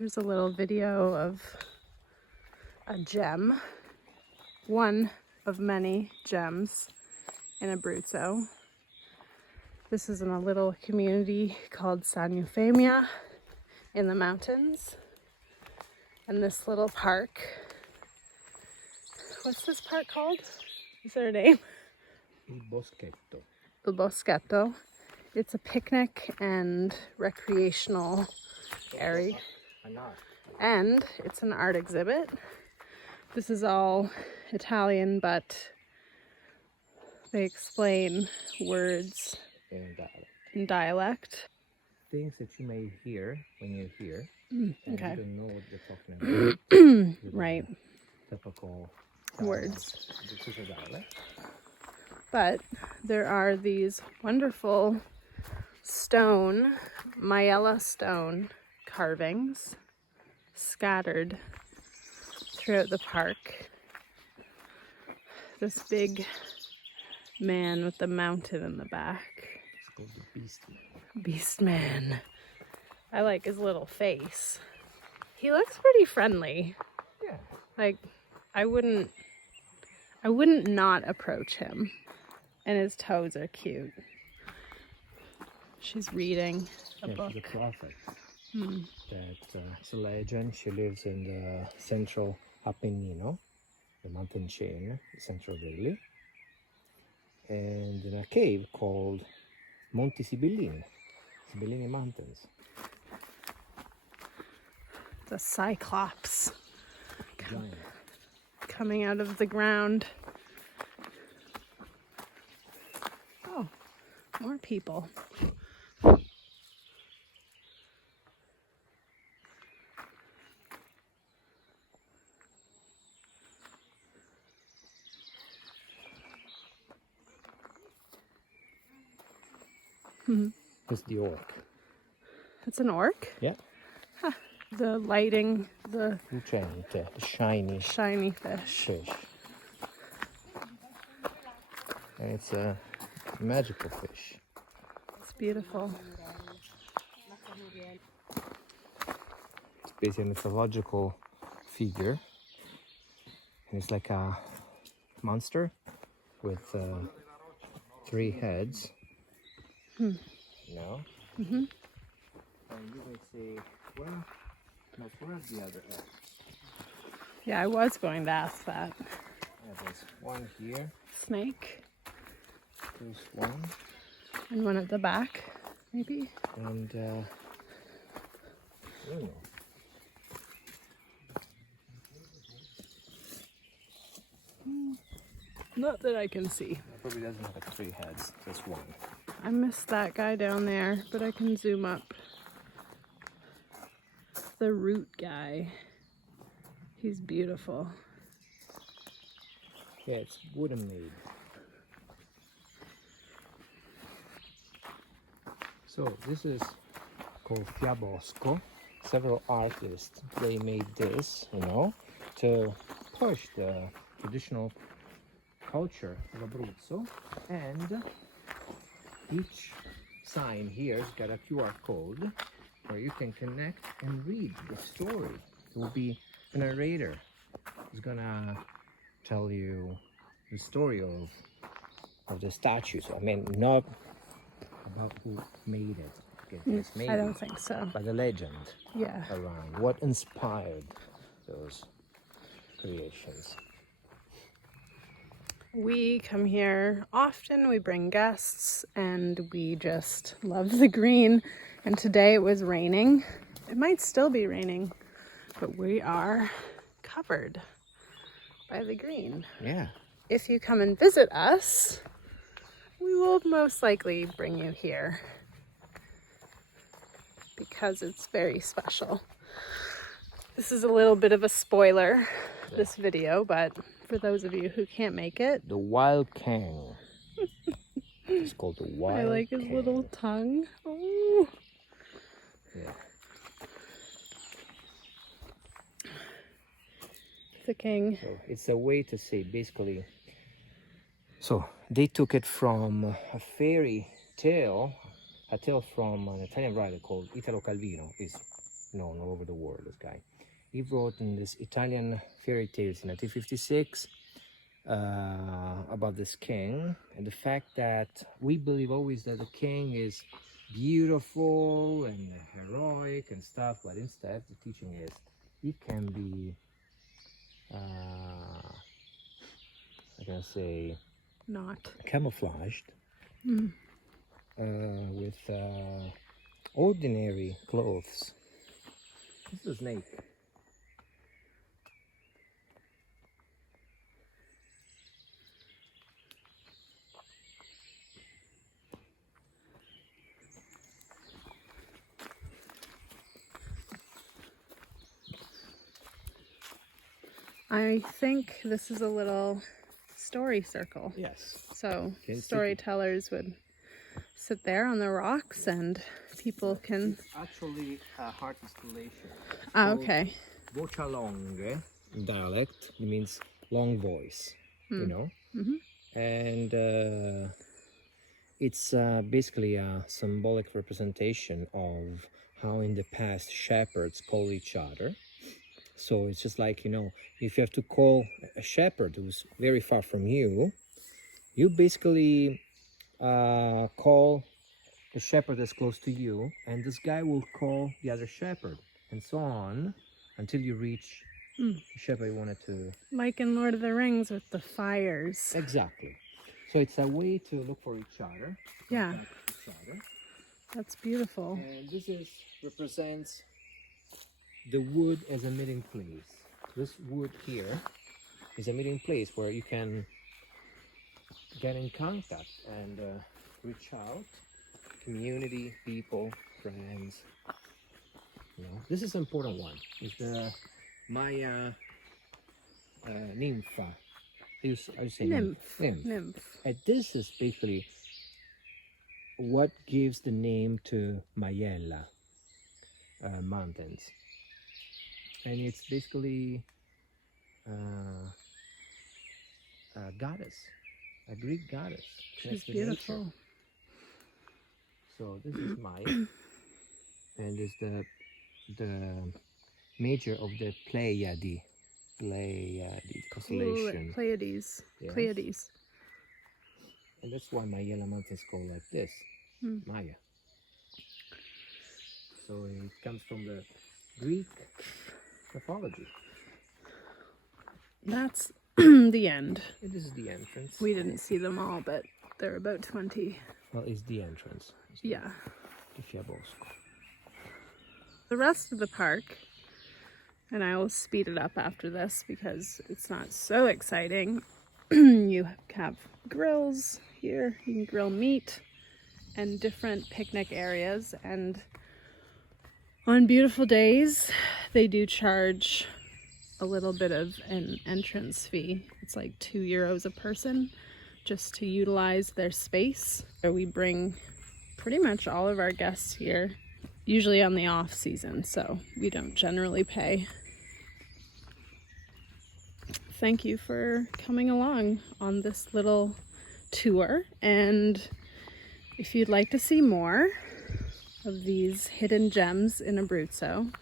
Here's a little video of a gem, one of many gems in Abruzzo. This is in a little community called Sant'Eufemia in the mountains. And this little park, what's this park called? Is there a name? Il Boschetto. Il Boschetto. It's a picnic and recreational area. And it's an art exhibit. This is all Italian, but they explain words in dialect. Things that you may hear when you're here. Okay. You don't know what they're talking about. Right. Typical words. This is a dialect. But there are these wonderful stone, Maiella stone carvings scattered throughout the park. This big man with the mountain in the back. It's called the Beast Man. Beast Man. I like his little face. He looks pretty friendly. Yeah. Like, I wouldn't not approach him. And his toes are cute. She's reading a book. She's a prophet. It's a legend. She lives in the central Appennino, the mountain chain, central Italy, and in a cave called Monti Sibillini, Sibillini Mountains. The Cyclops Giant. coming out of the ground. Oh, more people. It's the orc. It's an orc? Yeah. Huh. The lighting, the Lucente, the shiny shiny fish. fish. And it's a magical fish. It's beautiful. It's basically a mythological figure. And it's like a monster with 3 heads. No? Mm-hmm. And you may say, well, where's the other head? Yeah, I was going to ask that. Yeah, there's one here. Snake. There's one. And one at the back, maybe? And, I don't know. Not that I can see. It probably doesn't have 3 heads, just one. I missed that guy down there, but I can zoom up. The root guy. He's beautiful. Yeah, it's wooden made. So this is called Fiabosco. Several artists, they made this, to push the traditional culture of Abruzzo. And each sign here has got a QR code where you can connect and read the story. There will be a narrator who's gonna tell you the story of the statues. I mean, not about who made it. It's I don't think so. But the legend Yeah. around what inspired those creations. We come here often, we bring guests, and we just love the green. And today it was raining. It might still be raining, but we are covered by the green. Yeah. If you come and visit us, we will most likely bring you here because it's very special. This is a little bit of a spoiler, this video, but for those of you who can't make it. The wild king. It's called the wild I like his king. little tongue. Oh. Yeah. The king. So it's a way to say, basically. So they took it from a fairy tale, a tale from an Italian writer called Italo Calvino. Is known all over the world, this guy. He wrote in this Italian fairy tales in 1956 about this king, and the fact that we believe always that the king is beautiful and heroic and stuff, but instead the teaching is he can be, I can say, Not. camouflaged Mm. with ordinary clothes. This is a snake. I think this is a little story circle. Yes. So Okay, storytellers would sit there on the rocks and people can... It's actually a heart installation. Ah, called okay. Voce longa in dialect. It means long voice, you know. And it's basically a symbolic representation of how in the past shepherds call each other. So it's just like, you know, if you have to call a shepherd who's very far from you, you basically call the shepherd that's close to you, and this guy will call the other shepherd, and so on until you reach the shepherd you wanted to. Like in Lord of the Rings with the fires. Exactly. So it's a way to look for each other. Yeah. Connect each other. That's beautiful. And this represents the wood as a meeting place. This wood here is a meeting place where you can get in contact and reach out. Community, people, friends. You know, this is an important one. It's the Maya nympha. I say Nymph. nymph. Nymph. And this is basically what gives the name to Mayella mountains. And it's basically a goddess, a Greek goddess. She's connected to nature. beautiful. So this is Maya, and it's the major of the Pleiade constellation. Pleiades. Yes. Pleiades. And that's why Mayella mountain is called like this, Maya. So it comes from the Greek mythology. That's the end. And this is the entrance. We didn't see them all, but there are about 20. Well, it's the entrance. It's Yeah. the Fiabosco. The rest of the park, and I will speed it up after this because it's not so exciting. You have grills here. You can grill meat and different picnic areas. And on beautiful days, they do charge a little bit of an entrance fee. It's like €2 a person just to utilize their space. So we bring pretty much all of our guests here, usually on the off season, so we don't generally pay. Thank you for coming along on this little tour, and if you'd like to see more of these hidden gems in Abruzzo,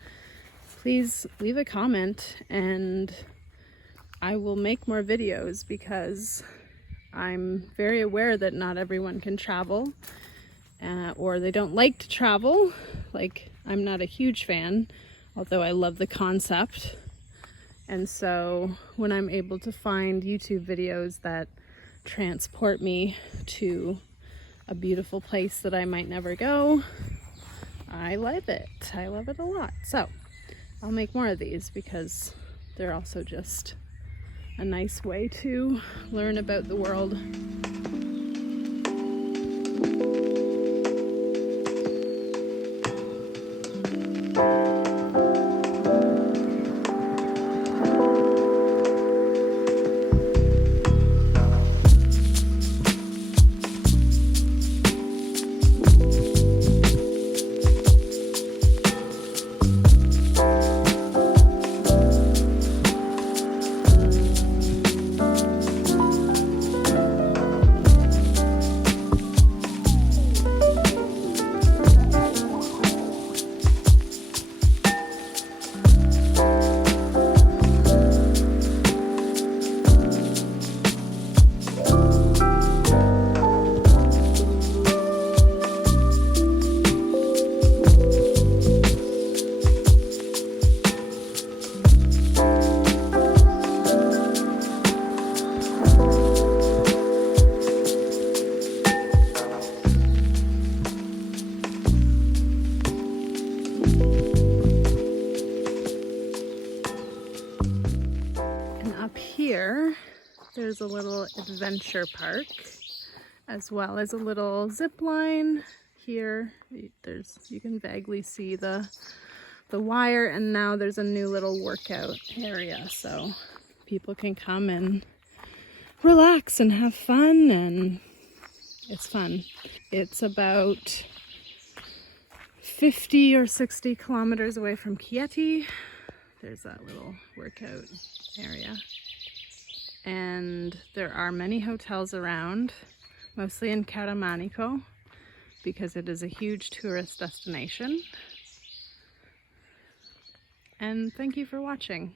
please leave a comment and I will make more videos because I'm very aware that not everyone can travel or they don't like to travel. Like, I'm not a huge fan, although I love the concept. And so when I'm able to find YouTube videos that transport me to a beautiful place that I might never go, I love it. I love it a lot. So I'll make more of these because they're also just a nice way to learn about the world. here, there's a little adventure park, as well as a little zip line. Here, you can vaguely see the wire, and now there's a new little workout area, so people can come and relax and have fun, and it's fun. It's about 50 or 60 kilometers away from Chieti. There's that little workout area. And there are many hotels around, mostly in Caramanico, because it is a huge tourist destination. And thank you for watching.